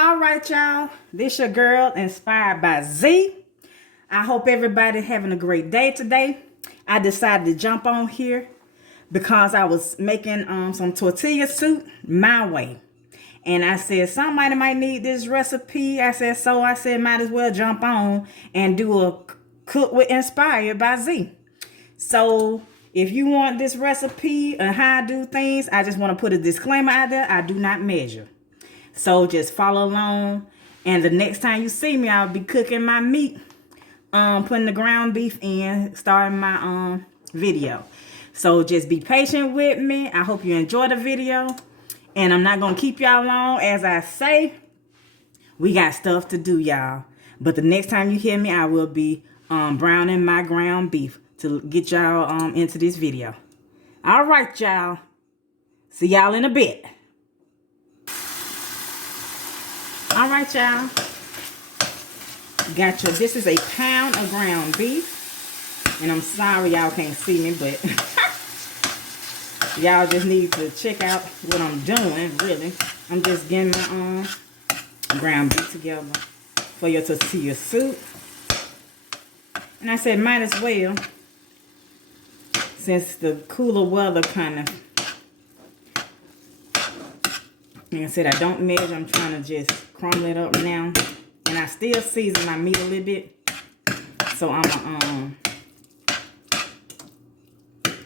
All right, y'all. This your girl, Inspired by Z. I hope everybody having a great day today. I decided to jump on here because I was making some tortilla soup my way. And I said, somebody might need this recipe. I said, might as well jump on and do a cook with Inspired by Z. So if you want this recipe and how I do things, I just want to put a disclaimer out there. I do not measure. So just follow along. And the next time you see me, I'll be cooking my meat. Putting the ground beef in, starting my video. So just be patient with me. I hope you enjoy the video. And I'm not going to keep y'all long. As I say, we got stuff to do, y'all. But the next time you hear me, I will be browning my ground beef to get y'all into this video. All right, y'all. See y'all in a bit. All right, y'all. Got your, this is a pound of ground beef. And I'm sorry y'all can't see me, but y'all just need to check out what I'm doing, really. I'm just getting my ground beef together for your tortilla soup. And I said, might as well, since the cooler weather kind of, like I said, I don't measure. I'm trying to just crumble it up now. And I still season my meat a little bit. So I'm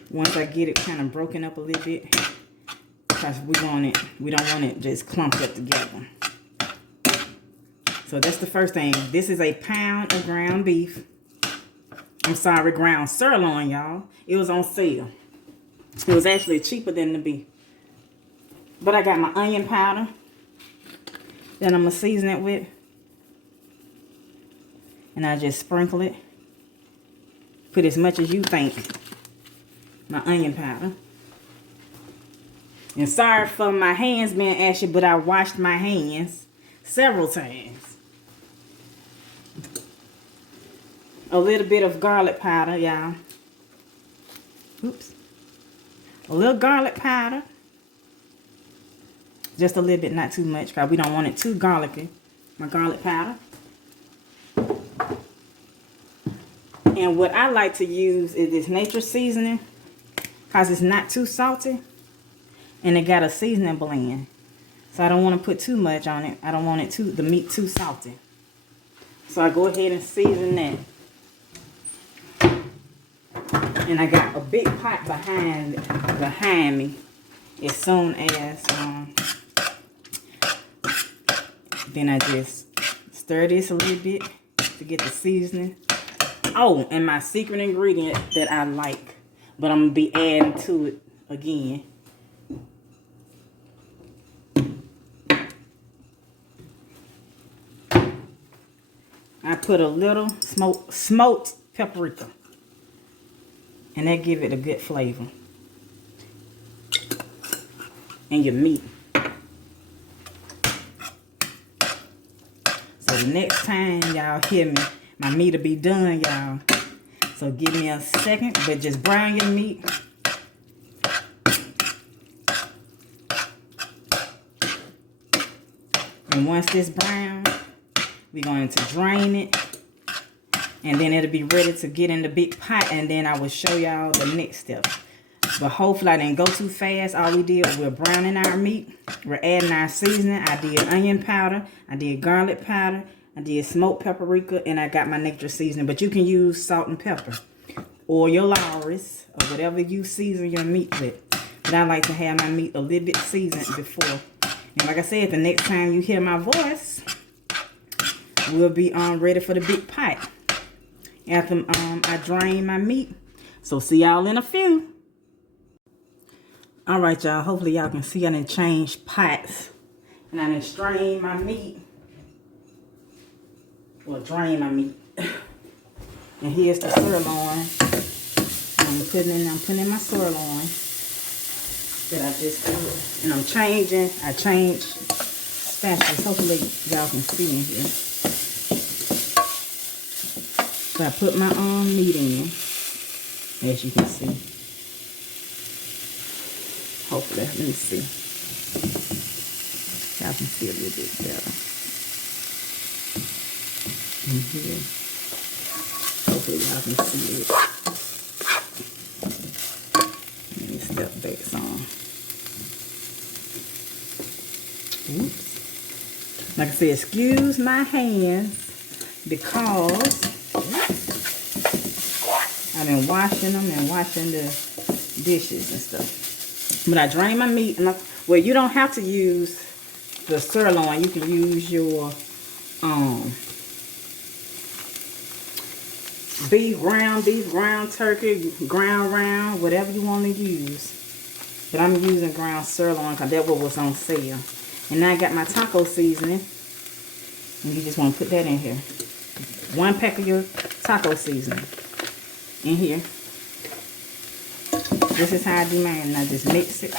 once I get it kind of broken up a little bit, because we don't want it just clumped up together. So that's the first thing. This is a pound of ground beef. I'm sorry, ground sirloin, y'all. It was on sale. It was actually cheaper than the beef. But I got my onion powder that I'm going to season it with. And I just sprinkle it. Put as much as you think. My onion powder. And sorry for my hands being ashy, but I washed my hands several times. A little bit of garlic powder, y'all. Oops. A little garlic powder. Just a little bit, not too much, because we don't want it too garlicky. My garlic powder. And what I like to use is this nature seasoning, because it's not too salty. And it got a seasoning blend. So I don't want to put too much on it. I don't want the meat too salty. So I go ahead and season that. And I got a big pot behind me. As soon as then I just stir this a little bit to get the seasoning. Oh, and my secret ingredient that I like, but I'm gonna be adding to it again. I put a little smoked paprika, and that give it a good flavor. And your meat. So the next time y'all hear me, my meat will be done, y'all. So give me a second, but just brown your meat. And once this brown, we're going to drain it. And then it'll be ready to get in the big pot. And then I will show y'all the next step. But hopefully I didn't go too fast. All we did, we're browning our meat. We're adding our seasoning. I did onion powder. I did garlic powder. I did smoked paprika. And I got my nature seasoning. But you can use salt and pepper. Or your Lawry's. Or whatever you season your meat with. But I like to have my meat a little bit seasoned before. And like I said, the next time you hear my voice, we'll be ready for the big pot. After I drain my meat. So see y'all in a few. Alright, y'all. Hopefully y'all can see I done changed pots. And I done strain my meat. Or drain my meat. And here's the sirloin. I'm putting in my sirloin that I just put. And I changed spatulas. Hopefully y'all can see in here. So I put my meat in, as you can see. Hopefully, let me see. Y'all can see a little bit better. in here. Hopefully y'all can see it. Let me step back some. Oops. Like I said, excuse my hands because I've been washing them and washing the dishes and stuff. But I drain my meat. And well, you don't have to use the sirloin. You can use your beef ground turkey, ground round, whatever you want to use. But I'm using ground sirloin because that's what was on sale. And now I got my taco seasoning. And you just want to put that in here. 1 pack of your taco seasoning in here. This is how I do mine. Now just mix it.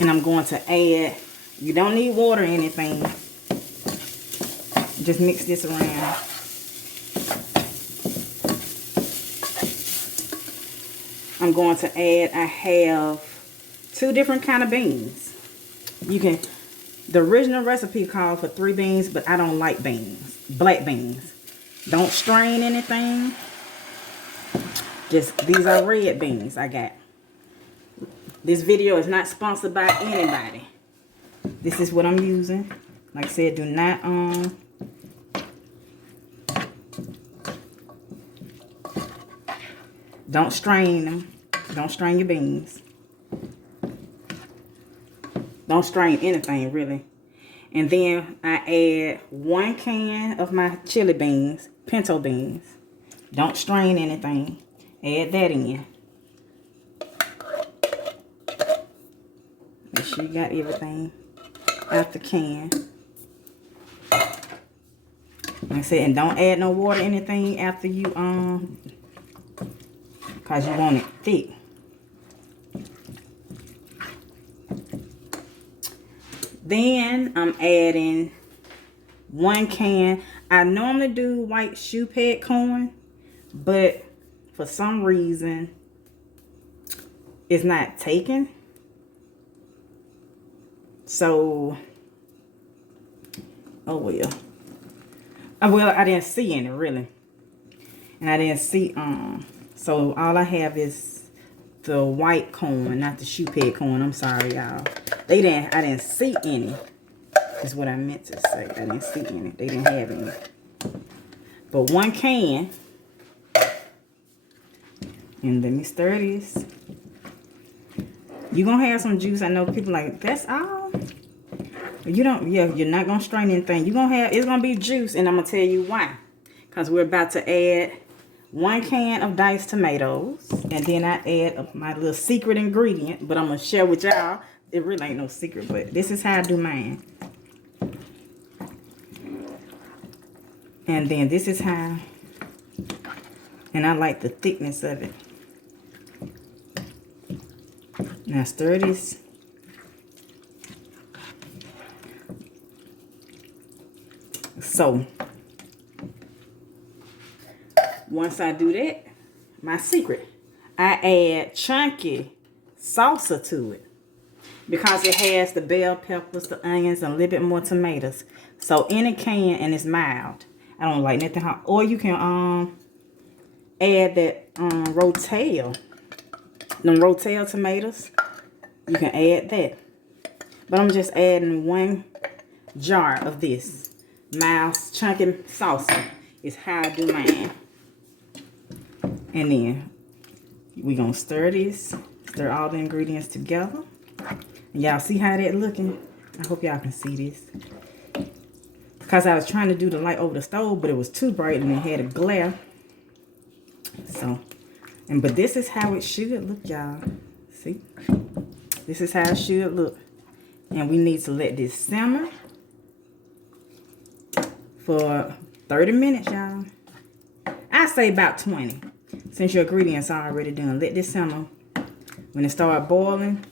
And I'm going to add, you don't need water or anything. Just mix this around. I'm going to add, I have 2 different kind of beans. You can, the original recipe called for 3 beans, but I don't like beans, black beans. Don't strain anything. Just, these are red beans I got. This video is not sponsored by anybody. This is what I'm using. Like I said, do not, don't strain them. Don't strain your beans. Don't strain anything, really. And then I add 1 can of my chili beans, pinto beans. Don't strain anything. Add that in. Make sure you got everything out the can. Like I said, and don't add no water or anything after you, because you want it thick. Then I'm adding 1 can. I normally do white shoe pad corn, but for some reason it's not taken. So, oh well. Well, I didn't see any really. And I didn't see, so all I have is the white corn, not the shoe pad corn. I'm sorry, y'all. I didn't see any. Is what I meant to say. I didn't see any. They didn't have any. But 1 can. And let me stir this. You're gonna have some juice. I know people like, that's all. You don't, yeah, you're not gonna strain anything. You're gonna have, it's gonna be juice, and I'm gonna tell you why. Because we're about to add 1 can of diced tomatoes, and then I add my little secret ingredient, but I'm gonna share with y'all. It really ain't no secret, but this is how I do mine. And then this is how, and I like the thickness of it. Now stir this. So, once I do that, my secret, I add chunky salsa to it. Because it has the bell peppers, the onions, and a little bit more tomatoes. So in a can, and it's mild. I don't like nothing hot. Or you can add that rotel. Them rotel tomatoes. You can add that. But I'm just adding 1 jar of this. Mild chunky salsa is how I do mine. And then we're going to stir this. Stir all the ingredients together. Y'all see how that looking? I hope y'all can see this. Because I was trying to do the light over the stove, but it was too bright and it had a glare. So, but this is how it should look, y'all. See? This is how it should look. And we need to let this simmer for 30 minutes, y'all. I say about 20. Since your ingredients are already done. Let this simmer. When it start boiling,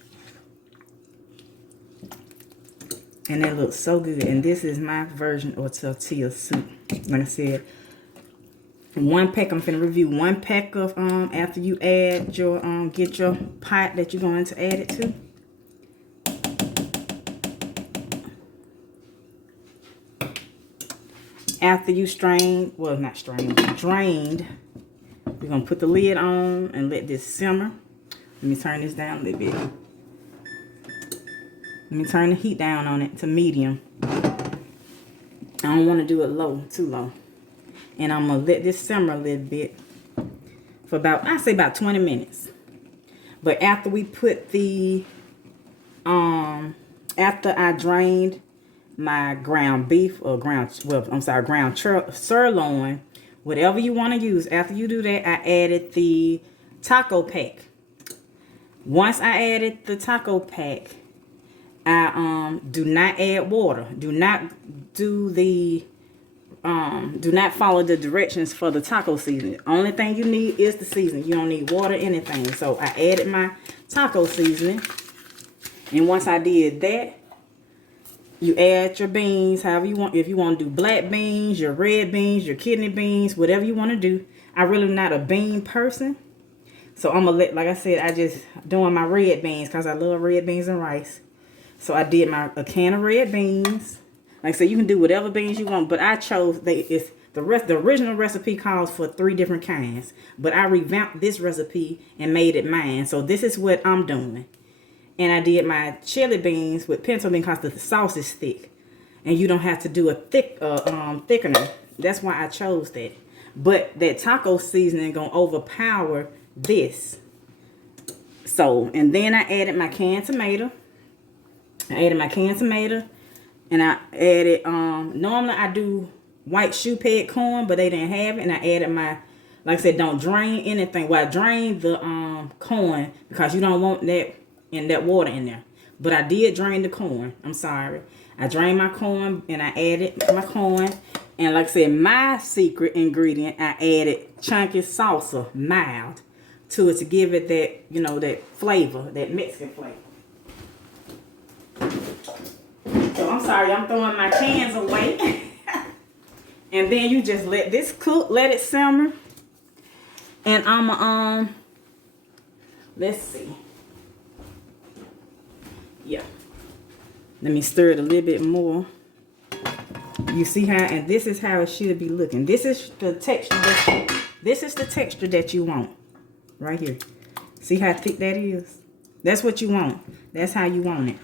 and that looks so good. And this is my version of tortilla soup. Like I said, 1 pack. I'm finna review 1 pack of after you add your get your pot that you're going to add it to. after you strain, well, not strained, drained, we're going to put the lid on and let this simmer. Let me turn this down a little bit. Let me turn the heat down on it to medium. I don't want to do it low, too low. And I'm going to let this simmer a little bit for about, I say about 20 minutes. But after we put the, after I drained my ground beef or ground sirloin, whatever you want to use, after you do that, I added the taco pack. Once I added the taco pack, I do not add water. Do not follow the directions for the taco seasoning. Only thing you need is the seasoning. You don't need water, anything. So I added my taco seasoning. And once I did that, you add your beans however you want. If you want to do black beans, your red beans, your kidney beans, whatever you want to do. I'm really not a bean person. So I'm going to let, like I said, I just doing my red beans because I love red beans and rice. So I did a can of red beans. Like I said, you can do whatever beans you want, but I chose the original recipe calls for 3 different kinds, but I revamped this recipe and made it mine. So this is what I'm doing. And I did my chili beans with pinto beans because the sauce is thick, and you don't have to do a thickener. That's why I chose that. But that taco seasoning gonna overpower this. So, and then I added my canned tomato. And I added, normally I do white shoe peg corn, but they didn't have it. And I added my, like I said, don't drain anything. Well, I drained the corn because you don't want that water in there. But I did drain the corn. I'm sorry. I drained my corn and I added my corn. And like I said, my secret ingredient, I added chunky salsa, mild, to it to give it that, you know, that flavor, that Mexican flavor. So I'm sorry, I'm throwing my cans away. And then you just let this cook, let it simmer. And I'm let's see. Yeah. Let me stir it a little bit more. You see how, and this is how it should be looking. This is the texture that you want. Right here. See how thick that is? That's what you want. That's how you want it.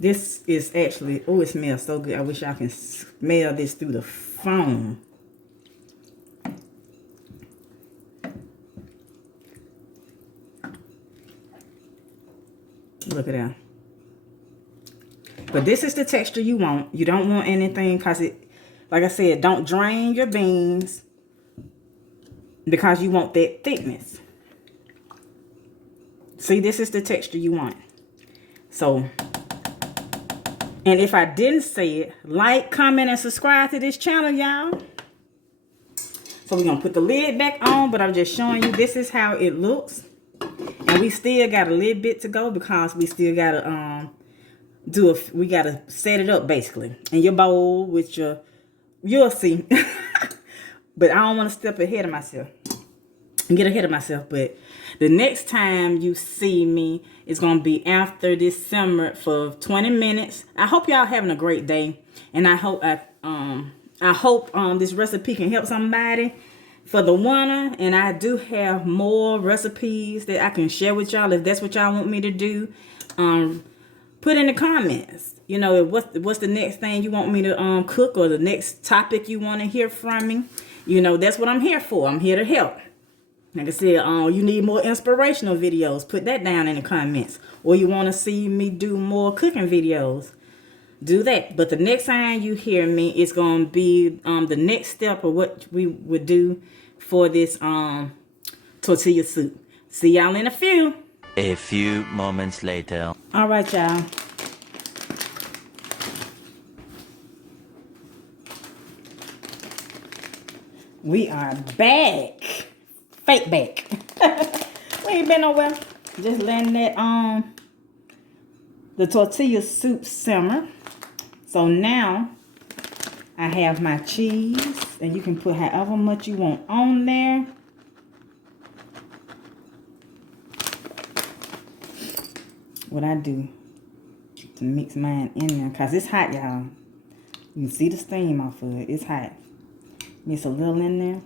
This is actually, oh, it smells so good. I wish I can smell this through the phone. Look at that. But this is the texture you want. You don't want anything because it, like I said, don't drain your beans because you want that thickness. See, this is the texture you want. So, and if I didn't say it, like, comment, and subscribe to this channel, y'all. So we're going to put the lid back on, but I'm just showing you this is how it looks. And we still got a little bit to go because we still got to we got to set it up basically. In your bowl with your, you'll see. But I don't want to step ahead of myself. Get ahead of myself. But the next time you see me, it's going to be after this simmer for 20 minutes. I hope y'all having a great day. And I hope this recipe can help somebody for the winter. And I do have more recipes that I can share with y'all if that's what y'all want me to do. Put in the comments, you know, what's the next thing you want me to cook, or the next topic you want to hear from me. You know, that's what I'm here for. I'm here to help. Like I said, you need more inspirational videos, put that down in the comments. Or you want to see me do more cooking videos, do that. But the next time you hear me, it's going to be the next step of what we would do for this tortilla soup. See y'all in a few. A few moments later. All right, y'all. We are back. Fake back. We ain't been nowhere. Just letting that the tortilla soup simmer. So now I have my cheese, and you can put however much you want on there. What I do, to mix mine in there. Because it's hot, y'all. You can see the steam off of it. It's hot. Mix a little in there.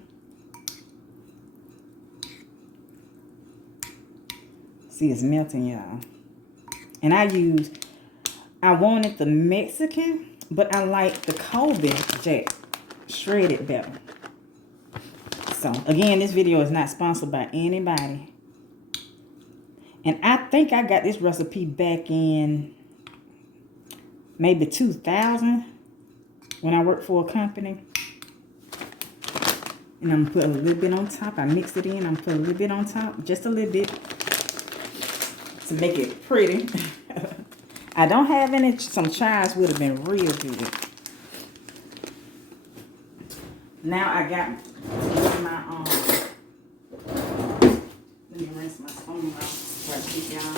See, it's melting, y'all. And I wanted the Mexican, but I like the Kobe Jack shredded better. So, again, this video is not sponsored by anybody. And I think I got this recipe back in maybe 2000 when I worked for a company. And I'm going to put a little bit on top. I mixed it in. I'm going to put a little bit on top. Just a little bit. To make it pretty. I don't have any. Some chives would have been real good. Now I got my let me rinse my spoon off before I keep y'all.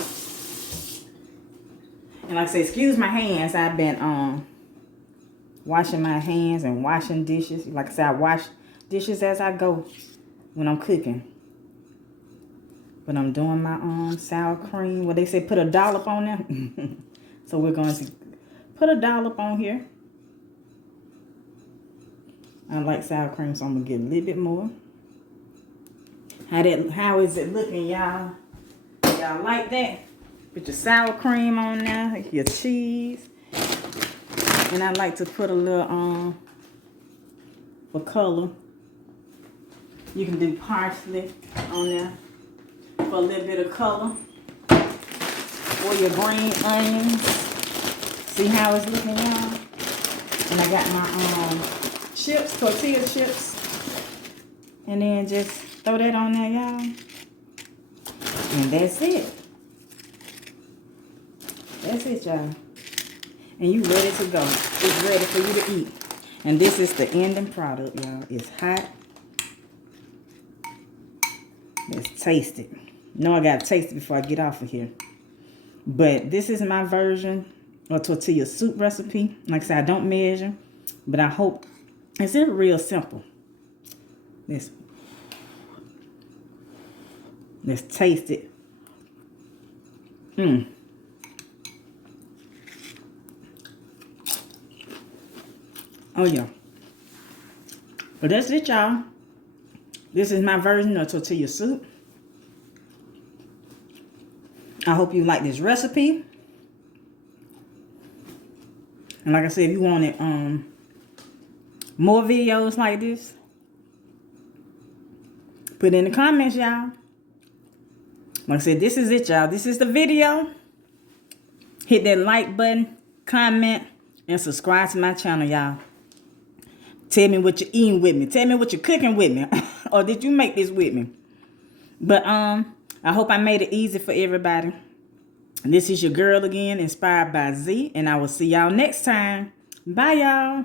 And like I say, excuse my hands. I've been washing my hands and washing dishes. Like I said, I wash dishes as I go when I'm cooking. But I'm doing my sour cream. What they say, put a dollop on there. So we're going to put a dollop on here. I like sour cream, so I'm going to get a little bit more. How is it looking, y'all? Y'all like that? Put your sour cream on there, your cheese. And I like to put a little, for color. You can do parsley on there. For a little bit of color. Or your green onions. See how it's looking, y'all? And I got my chips, tortilla chips. And then just throw that on there, y'all. And that's it. That's it, y'all. And you ready to go. It's ready for you to eat. And this is the ending product, y'all. It's hot. Let's taste it. No, I gotta taste it before I get off of here. But this is my version of tortilla soup recipe. Like I said, I don't measure, but I hope it's real simple. Let's taste it. Oh yeah. But that's it, y'all. This is my version of tortilla soup. I hope you like this recipe. And like I said, if you wanted more videos like this, put in the comments, y'all. Like I said, this is it, y'all. This is the video. Hit that like button, comment, and subscribe to my channel, y'all. Tell me what you're eating with me. Tell me what you're cooking with me. Or did you make this with me? But I hope I made it easy for everybody. This is your girl again, inspired by Z. And I will see y'all next time. Bye, y'all.